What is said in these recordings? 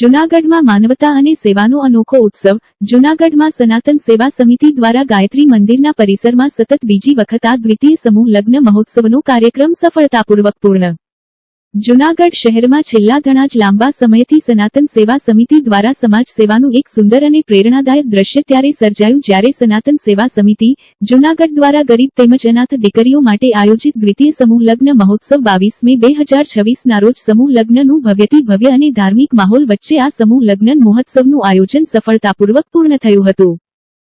જૂનાગઢમાં માનવતા અને સેવાનો અનોખો ઉત્સવ। જૂનાગઢમાં સનાતન સેવા સમિતિ દ્વારા ગાયત્રી મંદિરના પરિસરમાં સતત બીજી વખત આ દ્વિતીય સમૂહ લગ્ન મહોત્સવનો કાર્યક્રમ સફળતાપૂર્વક પૂર્ણ। જૂનાગઢ શહેરમાં છેલ્લા ઘણા જ લાંબા સમયથી સનાતન સેવા સમિતિ દ્વારા સમાજ સેવાનું એક સુંદર અને પ્રેરણાદાયક દ્રશ્ય ત્યારે સર્જાયું જ્યારે સનાતન સેવા સમિતિ જૂનાગઢ દ્વારા ગરીબ તેમજ અનાથ દીકરીઓ માટે આયોજિત દ્વિતીય સમૂહ લગ્ન મહોત્સવ 22 મે 2026ના રોજ સમૂહ લગ્નનું ભવ્યથી ભવ્ય અને ધાર્મિક માહોલ વચ્ચે આ સમૂહ લગ્ન મહોત્સવનું આયોજન સફળતાપૂર્વક પૂર્ણ થયું હતું।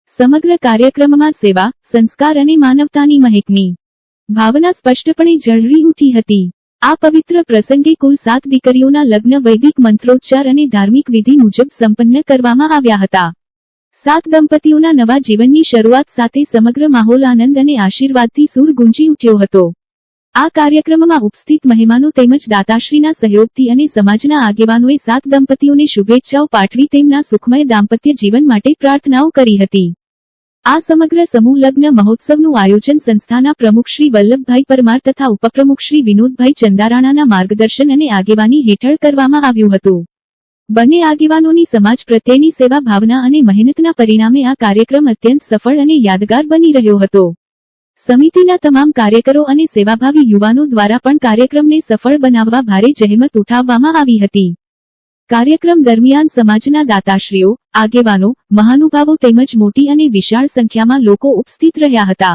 સમગ્ર કાર્યક્રમમાં સેવા, સંસ્કાર અને માનવતાની મહેકની ભાવના સ્પષ્ટપણે ઝળહળી ઉઠી હતી। આ પવિત્ર પ્રસંગે કુલ 7 દીકરીઓના લગ્ન વૈદિક મંત્રોચ્ચાર અને ધાર્મિક વિધિ મુજબ સંપન્ન કરવામાં આવ્યા હતા। 7 દંપતીઓના નવા જીવનની શરૂઆત સાથે સમગ્ર માહોલ આનંદ અને આશીર્વાદથી સૂર ગુંજી ઉઠ્યો હતો। આ કાર્યક્રમમાં ઉપસ્થિત મહેમાનો તેમજ દાતાશ્રીના સહયોગથી અને સમાજના આગેવાનોએ 7 દંપતીઓને શુભેચ્છાઓ પાઠવી તેમના સુખમય દાંપત્ય જીવન માટે પ્રાર્થનાઓ કરી હતી। આ સમગ્ર સમૂહ લગ્ન મહોત્સવનું આયોજન સંસ્થાના પ્રમુખ શ્રી વલ્લભભાઈ પરમાર તથા ઉપપ્રમુખ શ્રી વિનોદભાઈ ચંદારાણાના માર્ગદર્શન અને આગેવાની હેઠળ કરવામાં આવ્યું હતું। બંને આગેવાનોની સમાજ પ્રત્યેની સેવા ભાવના અને મહેનતના પરિણામે આ કાર્યક્રમ અત્યંત સફળ અને યાદગાર બની રહ્યો હતો। સમિતિના તમામ કાર્યકરો અને સેવાભાવી યુવાનો દ્વારા પણ કાર્યક્રમને સફળ બનાવવા ભારે જહેમત ઉઠાવવામાં આવી હતી। કાર્યક્રમ દરમિયાન સમાજના દાતાશ્રીઓ, આગેવાનો, મહાનુભાવો તેમજ મોટી અને વિશાળ સંખ્યામાં લોકો ઉપસ્થિત રહ્યા હતા।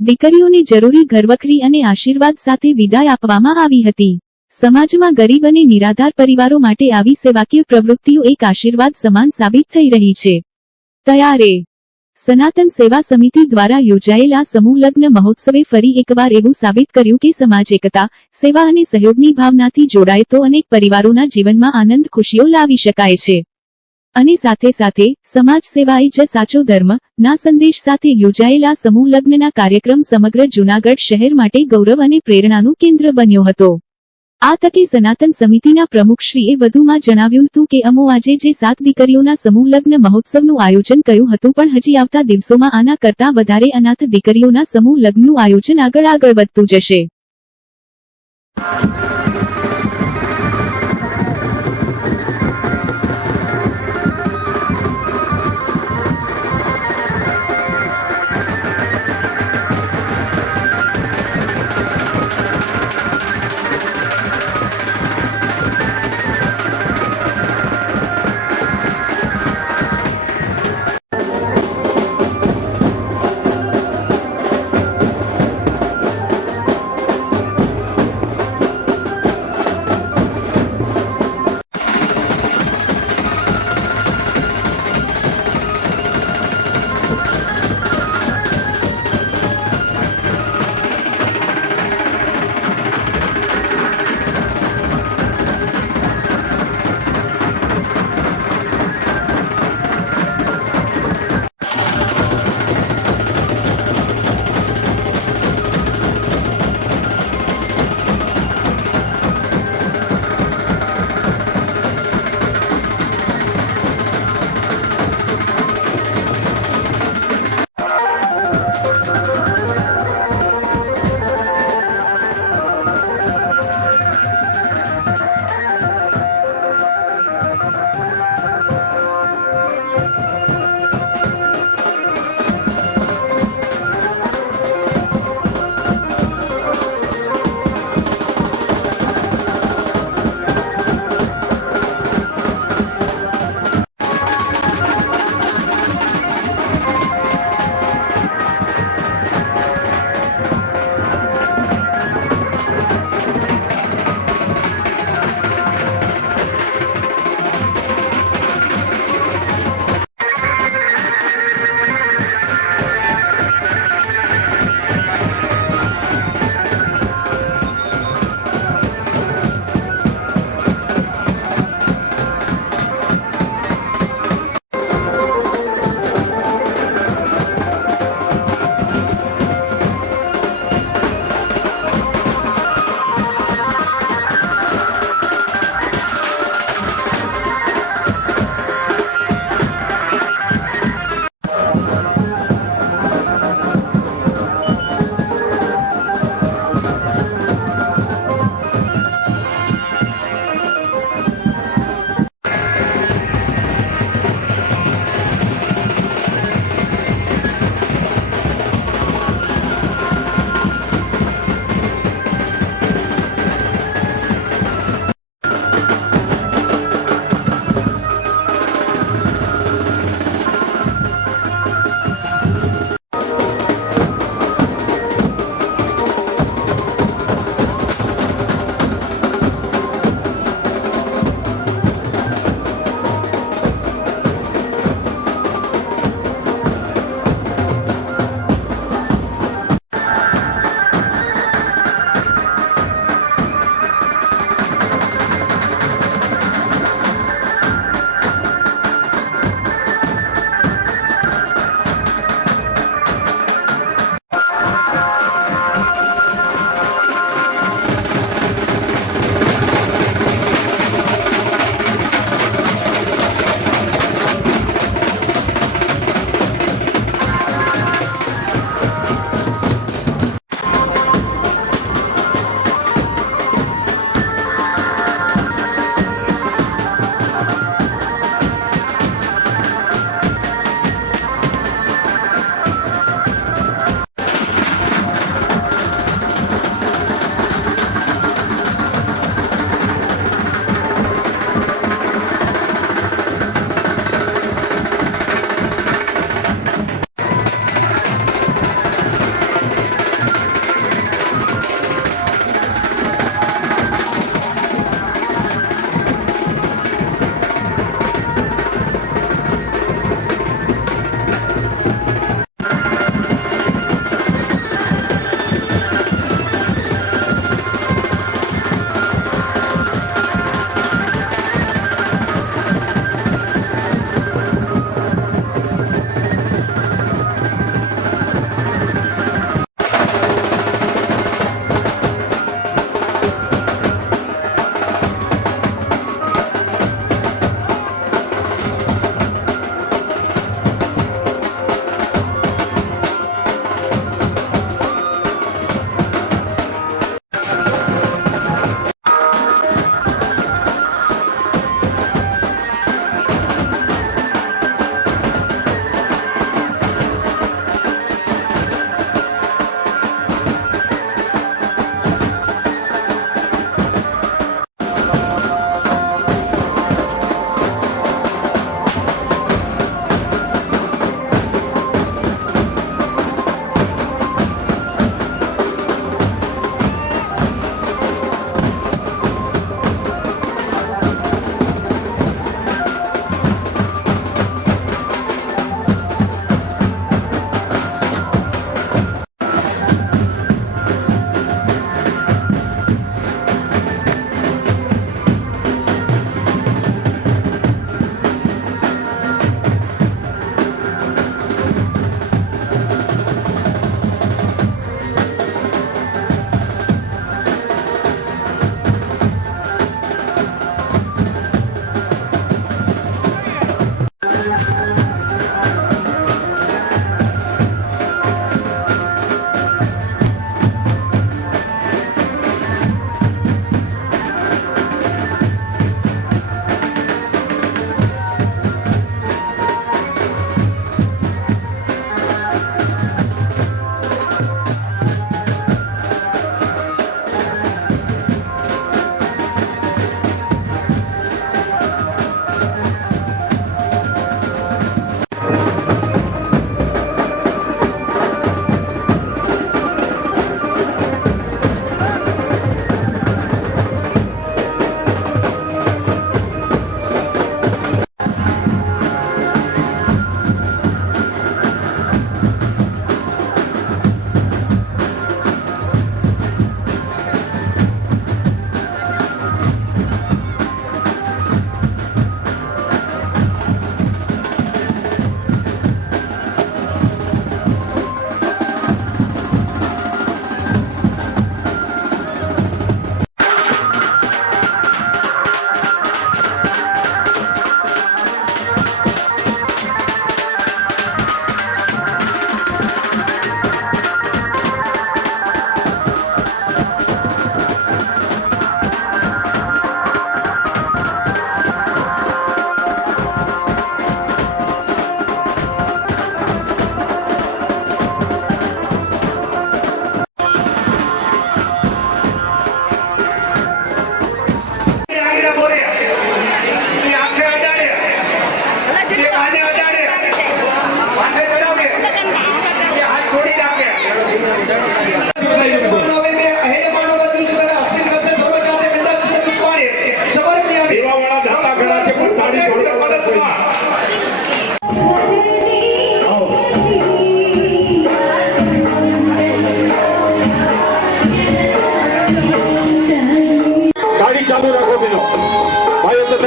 દીકરીઓને જરૂરી ઘરવખરી અને આશીર્વાદ સાથે વિદાય આપવામાં આવી હતી। સમાજમાં ગરીબ અને નિરાધાર પરિવારો માટે આવી સેવાકીય પ્રવૃત્તિઓ એક આશીર્વાદ સમાન સાબિત થઈ રહી છે। ત્યારે સનાતન સેવા સમિતિ દ્વારા યોજાયેલા સમૂહ લગ્ન મહોત્સવે ફરી એકવાર એવું સાબિત કર્યું કે સમાજ એકતા, સેવા અને સહયોગની ભાવનાથી જોડાય તો અનેક પરિવારોના જીવનમાં આનંદ ખુશીઓ લાવી શકાય છે। અને સાથે સાથે સમાજ સેવા એ જ સાચો ધર્મ ના સંદેશ સાથે યોજાયેલા સમૂહ લગ્નના કાર્યક્રમ સમગ્ર જૂનાગઢ શહેર માટે ગૌરવ અને પ્રેરણાનું કેન્દ્ર બન્યો હતો। આ તકે સનાતન સમિતિના પ્રમુખશ્રીએ વધુમાં જણાવ્યું હતું કે અમો આજે જે 7 દીકરીઓના સમૂહ લગ્ન મહોત્સવનું આયોજન કર્યું હતું પણ હજી આવતા દિવસોમાં આના કરતાં વધારે અનાથ દીકરીઓના સમૂહ લગ્નનું આયોજન આગળ વધતું જશે।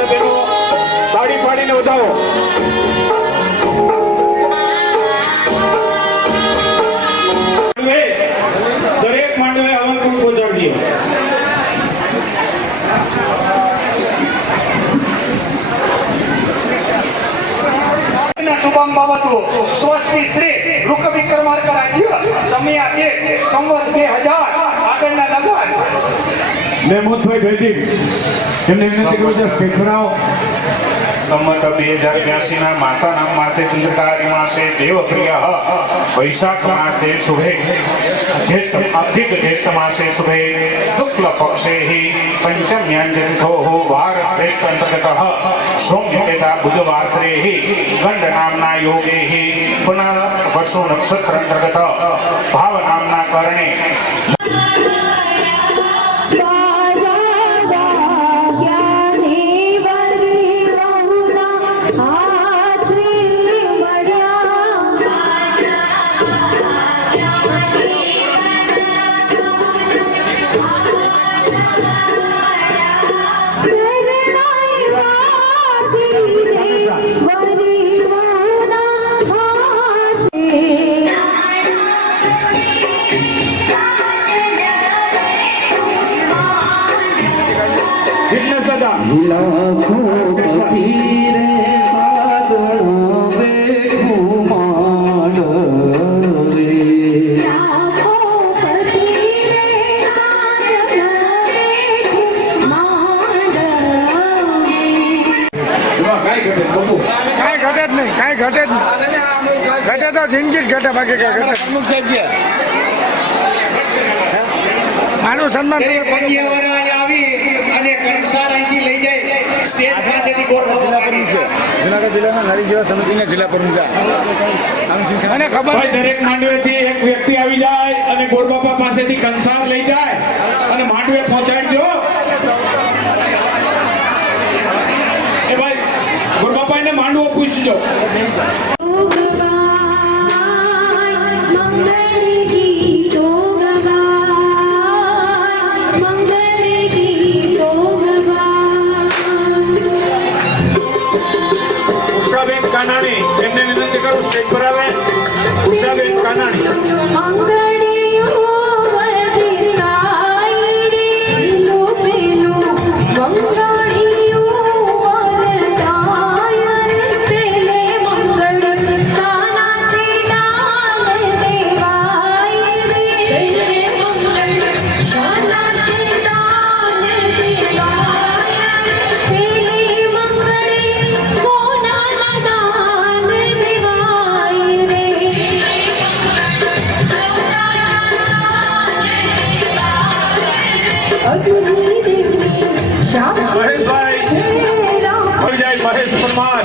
છે તેનો તાળી પાડીને વધાવો. દરેક માંડવે આમંત્રણ પહોંચાડીએ. શુભમ બાબતો સ્વસ્તિ શ્રી રૂક વિક્રમાર્ક રાજ્ય સમય સંવત 2000 આગળના લગન મહેમૂદભાઈ ભેદી એમને વિનંતી કરું છું સ્ટેજ પર આવો. સંમત 2082 ના માસાનામ માસે ચંદ્રકારી માસે દેવપ્રિયઃ વૈશાખ માસે શુભે અધિક જ્યેષ્ઠ માસે શુભે શુક્લ પક્ષે પંચમ્યાંજનથોઃ વાર શ્રેષ્ઠ અંતર્ગતઃ સોમયુકેતા બુધવાસરે ગંડ નામના યોગે પુનઃ વર્ષો નક્ષત્ર અંતર્ગત ભાવ નામના કરણે જિજ્ઞેશ દાદા લાખો પીરે સાગણો વે ઘુમાડવે કાંઈ ઘટે બબુ કાંઈ ઘટે જ નહીં, કાંઈ ઘટે જ નહીં. ઘટે તો જિંદગી જ ઘટે, બાકી કાંઈ ઘટે મારું સન્માન તમે જુનાગઢ જિલ્લાના નારી સેવા સમિતિના જિલ્લા પ્રમુખ મને ખબર ભાઈ દરેક માંડવેથી એક વ્યક્તિ આવી જાય અને ગોરબાપા પાસેથી કંસાર લઈ જાય અને માંડવે પહોંચાડી દો. એ ભાઈ ગોરબાપા એને માંડવો પૂછજો. ઉષાબેન કાનાણી એમને વિનંતી કરું સ્ટેજ પર આવે. ઉષાબેન કાનાણી મહેશભાઈ આવી જાય. મહેશ પરમાર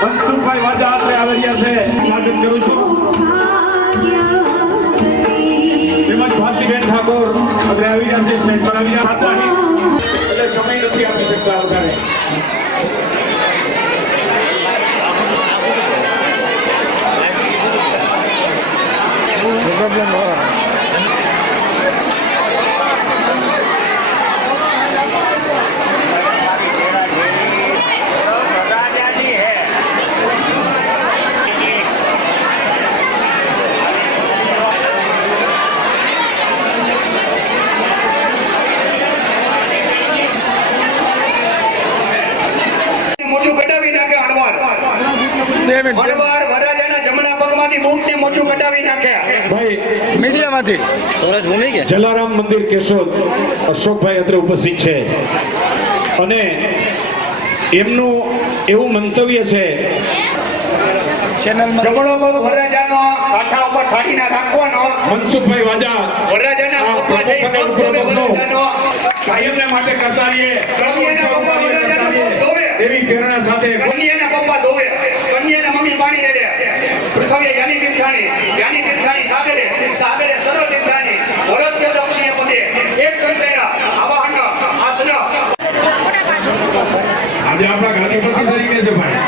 મનસુખભાઈ વાજા આપણે આવી રહ્યા છે. સ્વાગત કરું છું. તેમજ ભારતીબેન ઠાકોર આપણે આવી રહ્યા છે. સ્ટેજ પર આવી રહ્યા હતા એટલે સમય નથી આપી શકતા વધારે. પ્રોબ્લેમ મોજું કઢાવી નાખે હળવાર વરરાજાના જમણા પગમાંથી બૂટ ને મોઢું કઢાવી નાખે. ભાઈ મીડિયામાંથી જલારામ મંદિર કેશોદ અશોકભાઈ અત્રે ઉપસ્થિત છે અને એમનું એવું મંતવ્ય છે ચેનલમાં જમણો પગ વરરાજાનો કાંઠા ઉપર ઠાડીને રાખવાનો. મનસુખભાઈ વાજા વરરાજાના આ પપ્પા છે એ પ્રમુખના પગ ધોવે ઉપપ્રમુખનો વરરાજાનો. કાયમને માટે કરતા રહીએ કન્યાના પપ્પા વરરાજાના પગ ધોવે. એવી પ્રેરણા સાથે કન્યાના પપ્પા ધોવે. કન્યાના મમ્મી પાણી રેડે. પૃથ્વી યાની તીર્થાણી સાગરે સર્વ તીર્થાણી વરસ્ય દક્ષિણે પદે એક કંટેના આવાહન આસન. આજે આપણા ગાંધીપતિ તરીકે છે ભાઈ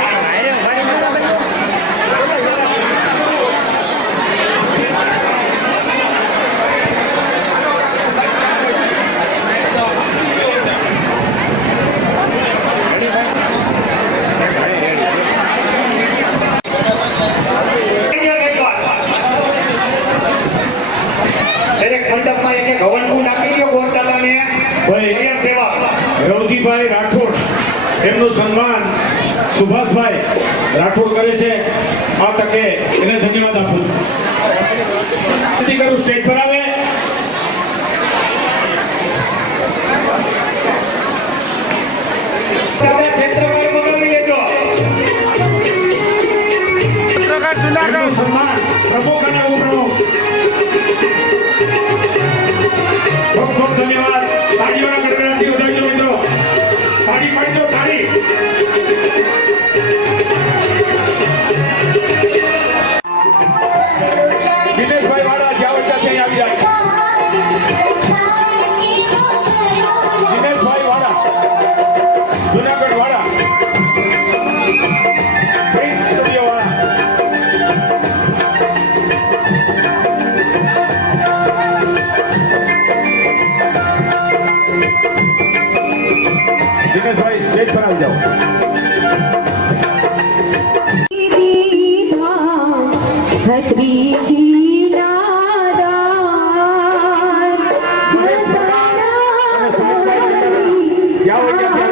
દરેક મંડપમાં એક એક હવનકુંડ આપી દો ગોરતાલાને. ભાઈ સેવા રવજીભાઈ રાઠોડ એમનું સન્માન સુભાષભાઈ રાઠોડ કરે છે આ તકે એને ધન્યવાદ આપું છું વિનંતી કરું સ્ટેજ પર આવે ક્ષેત્રમાં બોલાવી લેજો. એમનું સન્માન પ્રમુખ અને ઉપપ્રમુખ ખૂબ ખૂબ ધન્યવાદ તાળીઓના ગણગણાટથી વધાવજો મિત્રો તાળી પાડજો તાળી દિનેશભાઈ વાળા જ્યાં હોય ત્યાં આવી જાય દિનેશભાઈ વાળા જુનાગઢ વાળા પ્રિન્સ સ્ટુડિયો વાળા દિનેશભાઈ સ્ટેજ પર આવી જાઓ ખત્રીજી નાદાન જ્યાં હોય ત્યાં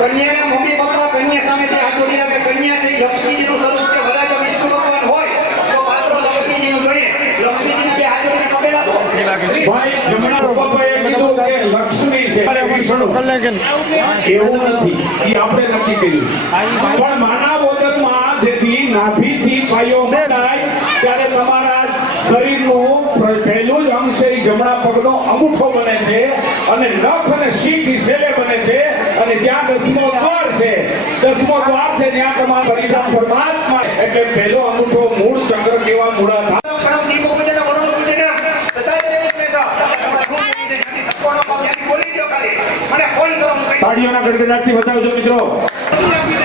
કન્યાના મમ્મી પપ્પા કન્યા સામે જે હાથ જોડી રાખે. કન્યા છે એ લક્ષ્મીજીનું સ્વરૂપ છે. વરરાજા વિષ્ણુ ભગવાન હોય તો પાત્ર લક્ષ્મીજીનું જોઈએ. લક્ષ્મીજીના બે હાથ જોડીને પગે લાગો. ભાઈ જમણા પપ્પાએ કીધું કે લક્ષ્મી છે વિષ્ણુ. એવું નથી એ આપણે નક્કી કર્યું પણ માનવ ઓદરમાં જેથી નાભીથી પાયો મંડાય ત્યારે તમારા શરીરનું પહેલું જ અંગ છે એ જમણા પગનો અંગૂઠો બને છે અને નખ અને શીખ સેલે બને છે અને જ્યાં દસમો દ્વાર છે ત્યાં તમારા પરિણામ પરમાત્મા એટલે પહેલો અંગૂઠો મૂળ ચક્ર કેવા મૂળા થાય ક્ષણમ દીપો પૂજન વરુણ પૂજન તથા દેવ સ્પેશા. તમારા ગુરુ પૂજન નથી તત્વનો પાપ યાની બોલી દો ખાલી મને ફોન કરો હું કહી તાળીઓના ગડગડાટથી બતાવજો મિત્રો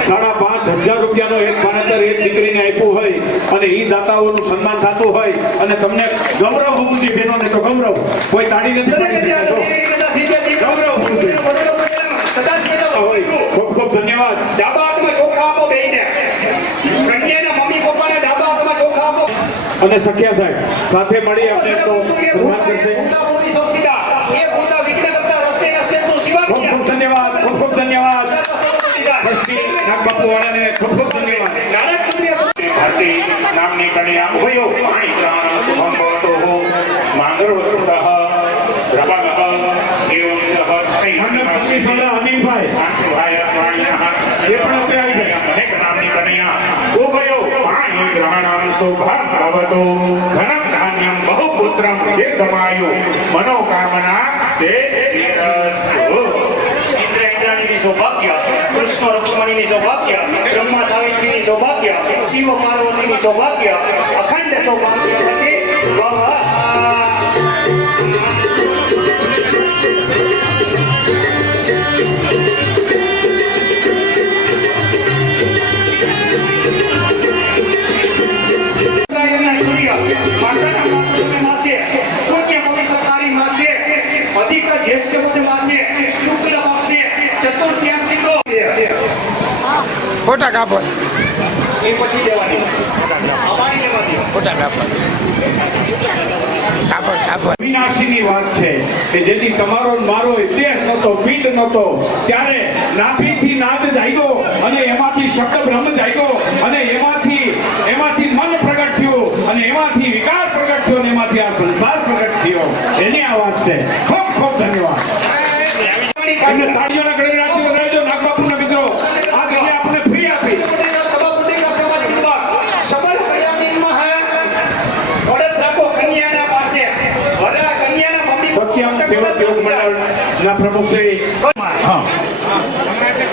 5,500 રૂપિયાનો એક માનતર એક દીકરીને આપ્યું હોય અને ઈ દાતાઓનું સન્માન થતું હોય અને તમને ગૌરવ હોવું જોઈએ બહેનોને તો ગૌરવ કોઈ તાળી નથી પાડી શકતો ગૌરવ હોવું જોઈએ હોય ખૂબ ખૂબ ધન્યવાદ ડાબા હાથમાં ચોખા આપો બેયને. કન્યાના મમ્મી પપ્પાને ડાબા હાથમાં ચોખા આપો. અને સખ્યા સાહેબ સાથે મળી આપણે તો સન્માન કરશે ખૂબ ખૂબ ધન્યવાદ ખૂબ ખૂબ ધન્યવાદ ટ્રસ્ટી નાગબાપુ વાળાને ખૂબ ખૂબ ધન્યવાદ ભારતી નામની કન્યા ઉભયો પાણી ગ્રહણ શુભમ ભવતો માંગર વસુતઃ રવાગઃ એવં ચ મને પત્ની સોડા અનિલભાઈ ભાઈ પ્રાણીનઃ એ પણ આપણે આવી જાય મહેક નામની કન્યા ઉભયો પાણી ગ્રહણ શુભમ ભવતો ધનમ ધાન્યમ બહુપુત્રમ દીર્ઘમાયુ મનોકામના સિદ્ધિરસ્તુ. ઇન્દ્રાણીની સૌભાગ્ય, કૃષ્ણ રૂક્ષ્મણીની સૌભાગ્ય, બ્રહ્મા સાવિત્રીની સૌભાગ્ય, શિવ પાર્વતીની સૌભાગ્ય, અખંડ સૌભાગ્ય જ્યેષ્ઠ માસે શુક્લ પક્ષે ચતુર્થ્યાથી તો ફોટા કાપો એ પછી દેવાની અમારી લેવાની અવિનાશીની વાત છે કે જેથી તમારો ને મારો દેહ નહોતો, પિંડ નહોતો, ત્યારે નાભીથી નાદ જાગ્યો અને એમાંથી શબ્દ બ્રહ્મ જાગ્યો અને એમાંથી મન પ્રગટ થયું અને એમાંથી વિકાર પ્રગટ થયો અને એમાંથી આ સંસાર પ્રગટ થયો. એની આ વાત છે. ખૂબ ખૂબ ધન્યવાદ. એમને તાળીઓના ગણગણાટથી વધારજો. નાગબાપુના મિત્રો આ જગ્યા આપણને ફ્રી આપી. સત્યમ સેવા સેવક મંડળના પ્રમુખ શ્રી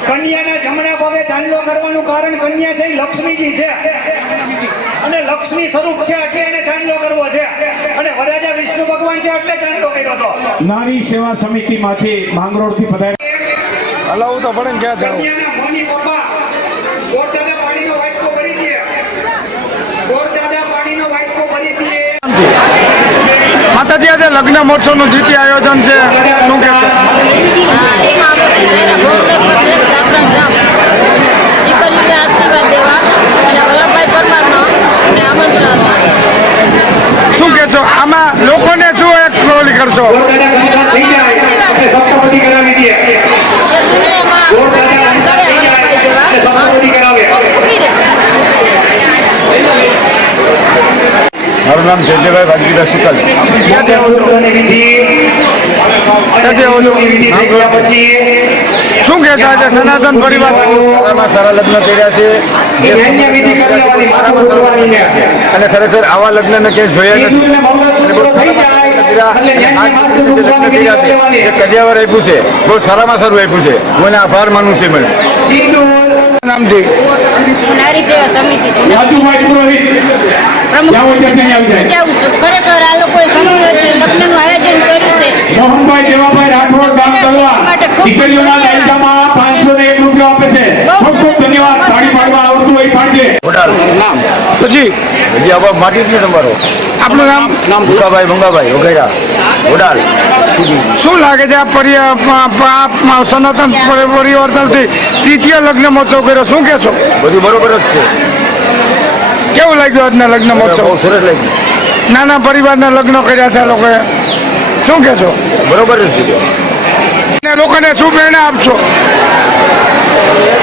કન્યાના જમણા પગે ચાંદલો કરવાનું કારણ કન્યા છે એ લક્ષ્મીજી છે અને લક્ષ્મી સ્વરૂપ છે એટલે એને ચાંદલો કરવો છે અને વરરાજા વિષ્ણુ ભગવાન છે એટલે ચાંદલો કર્યો હતો. નારી સેવા સમિતિમાંથી માંગરોળથી પધાર્યા. હલાવું તો પડે ને ક્યાં જાવ. કન્યાના મમ્મી પપ્પા ગોરદાદા પાણીનો વાટકો ભરી દે. ગોરદાદા પાણીનો વાટકો ભરી દે. માતાજી આજે લગ્ન મહોત્સવનું દ્વિતીય આયોજન છે, શું કહેશો? એમાં દીકરીને આશીર્વાદ દેવા અને વલ્લભભાઈ પરમારનો અને આમંત્રણ આપવા. શું કહેશો આમાં લોકોને શું એક ઓલી કરશો? સપ્તપદી કરાવી દે. એ દુનિયામાં કામ કરે વલ્લભભાઈ જેવા સપ્તપદી કરાવે. ઉભી રહે. મારું નામ જયભાઈ ભાગીદાર શીતલ. ક્યાંથી આવો છો? શું કહેશો આજે સનાતન પરિવાર? સારા લગ્ન કર્યા છે અને ખરેખર આવા લગ્ન મેં ક્યાંય જોયા નથી. કડિયાવર આપ્યું છે, બહુ સારામાં સારું આપ્યું છે. હું એને આભાર માનું છું. મને નામથી નારી સેવા સમિતિ જાઉં છું. ખરેખર આ લોકોએ સમૂહ લગ્નનું આયોજન કર્યું છે. મોહનભાઈ દેવાભાઈ રાઠોડ ગામ તલવા દીકરીઓના દાયકામાં 501 રૂપિયા આપે છે. ખૂબ ખૂબ ધન્યવાદ. તાળી પાડવા આવડતું હોય પાડજે. પછી હજી આવા માટી જ નહીં તમારો. આપનું નામ? ભૂકાભાઈ મંગાભાઈ વગેરે વડાલ. શું લાગે છે આ સનાતન પરિવાર તરફથી દ્વિતીય લગ્ન મહોત્સવ કર્યો, શું કહેશો? બધું બરોબર જ છે. કેવું લાગ્યું આજના લગ્ન મહોત્સવ? બહુ સરસ લાગ્યું. નાના પરિવારના લગ્ન કર્યા છે આ લોકોએ, શું કહેશો? બરોબર જ છે. અને લોકોને શું પ્રેરણા આપશો?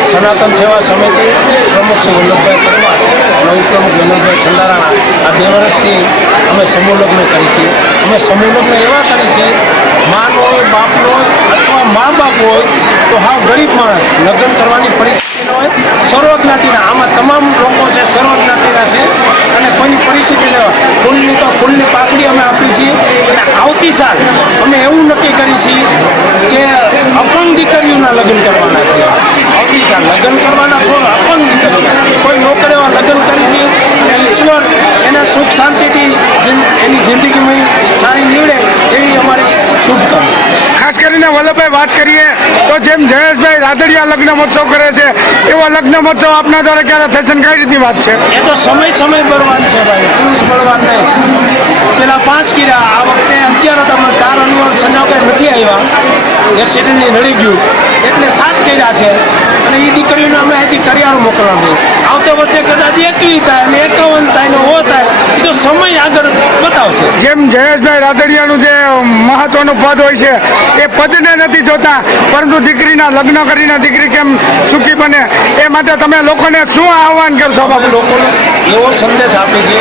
સનાતન સેવા સમિતિ પ્રમુખ શ્રી વલ્લભભાઈ પરમાર અને ઉપપ્રમુખ વિનોદભાઈ છંદારાણા આ 2 વર્ષથી અમે સમૂહ લગ્ન કરી છીએ. અમે સમૂહ લગ્ન એવા કરી છીએ, માનો હોય, બાપનો હોય અથવા મા બાપ હોય તો હાવ ગરીબ માણસ લગ્ન કરવાની પરિસ્થિતિ ન હોય, સર્વજ્ઞાતિના આમાં તમામ લોકો છે, સર્વજ્ઞાતિના છે અને કોઈની પરિસ્થિતિ ન હોય ફૂલની તો ફૂલની પાકડી અમે આપી છીએ. અને આવતી સાલ અમે એવું નક્કી કરી છીએ કે અપંગ દીકરીઓના લગ્ન કરવાના છે. આવતી સાલ લગ્ન કરવાના છો અપંગ દીકરીઓ, કોઈ નોકરીઓ લગ્ન કરી છે અને ઈશ્વર એના સુખ શાંતિથી એની જિંદગીમાં સારી નીવડે એવી અમારી શુભકામના. ખાસ કરીને વલ્લભભાઈ વાત કરીએ તો જેમ જયેશભાઈ રાદડિયા લગ્ન મહોત્સવ કરે છે એવો લગ્ન મહોત્સવ આપના દ્વારા ક્યારે થશે ને કઈ રીતની વાત છે? એ તો સમય બળવાન છે ભાઈ, પુરુષ બળવાન નહીં. પેલા 5 કર્યા, આ વખતે 11 હતા, 4 અનુવાદ સંજોગે નથી આવ્યા, એક્સિડન્ટની નડી ગયું એટલે 7 કર્યા છે અને એ દીકરીઓને અમે અહીંથી કરિયાણું મોકલવાનું. આવતા વર્ષે કદાચ 21 થાય અને 51 થાય ને 100 થાય, એ તો સમય આગળ બતાવશે. જેમ જયેશભાઈ રાદડિયાનું જે મહત્વનું પદ હોય છે એ પદને નથી જોતા, પરંતુ દીકરીના લગ્ન કરીને દીકરી કેમ સુખી બને એ માટે તમે લોકોને શું આહ્વાન કરશો? અમે લોકોને એવો સંદેશ આપે છે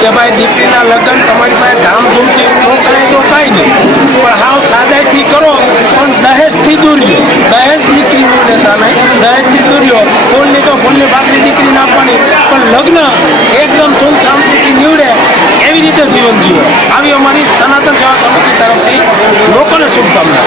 કે ભાઈ દીકરીના લગ્ન તમારી પાસે ધામધૂમથી ન કરે તો કાંઈ નહીં, પણ હાવ સાદાઈથી કરો, પણ દહેજથી દૂર રહ્યો. દહેજ દીકરીનું લેતા નહીં, દહેજથી દૂર રહ્યો. ફૂલની તો ફૂલની બાકરી દીકરીને આપવાની, પણ લગ્ન એકદમ સુખ શાંતિથી નીવડે એવી રીતે જીવન જીવો. આવી અમારી સનાતન સેવા સમિતિ તરફથી લોકોને શુભકામના.